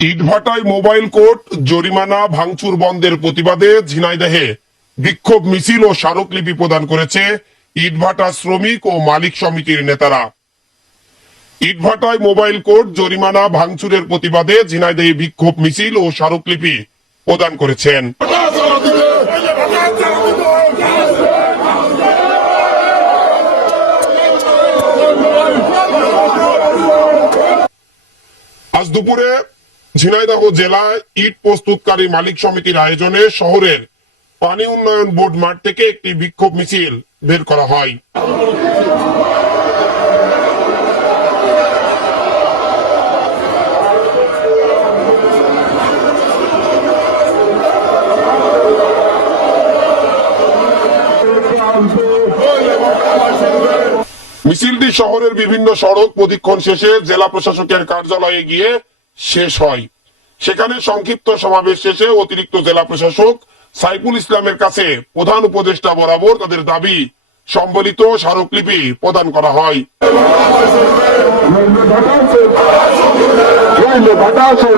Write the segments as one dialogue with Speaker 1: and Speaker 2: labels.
Speaker 1: ইটভাটায় mobile court, জরিমানা, ভাঙচুর বন্ধের প্রতিবাদে ঝিনাইদহে বিক্ষোভ মিছিল ও স্মারকলিপি প্রদান করেছে ইটভাটা শ্রমিক ও মালিক সমিতির নেতারা। ইটভাটায় মোবাইল কোর্ট, জরিমানা, ভাঙচুরের প্রতিবাদে ঝিনাইদহে বিক্ষোভ মিছিল ও স্মারকলিপি প্রদান করেছেন। আজ দুপুরে ঝিনাইদহ জেলায় ইট প্রস্তুতকারী মালিক সমিতির আয়োজনে শহরের পানি উন্নয়ন বোর্ড মাঠ থেকে একটি বিক্ষোভ মিছিল বের করা হয়। মিছিলটি শহরের বিভিন্ন সড়ক প্রদীক্ষণ শেষে জেলা প্রশাসকের কার্যালয়ে গিয়ে শেষ হয়। সেখানে সংক্ষিপ্ত সমাবেশ শেষে অতিরিক্ত জেলা প্রশাসক সাইফুল ইসলামের কাছে প্রধান উপদেষ্টা বরাবর তাদের দাবি সম্বলিত স্মারকলিপি প্রদান করা হয়।
Speaker 2: Grande batazo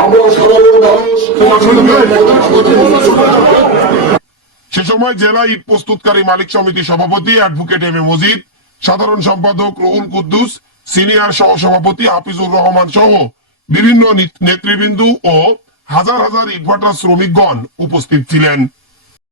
Speaker 3: আমরা সাধারণ মানুষ
Speaker 1: সে সময় জেলা ইট প্রস্তুতকারী মালিক সমিতি সভাপতি অ্যাডভোকেট এম এ মজিদ, সাধারণ সম্পাদক রহুল কুদ্দুস, সিনিয়র সহ সভাপতি হাফিজুর রহমান সহ বিভিন্ন নেতৃবৃন্দ ও হাজার হাজার ইটভাটার শ্রমিকগণ উপস্থিত ছিলেন।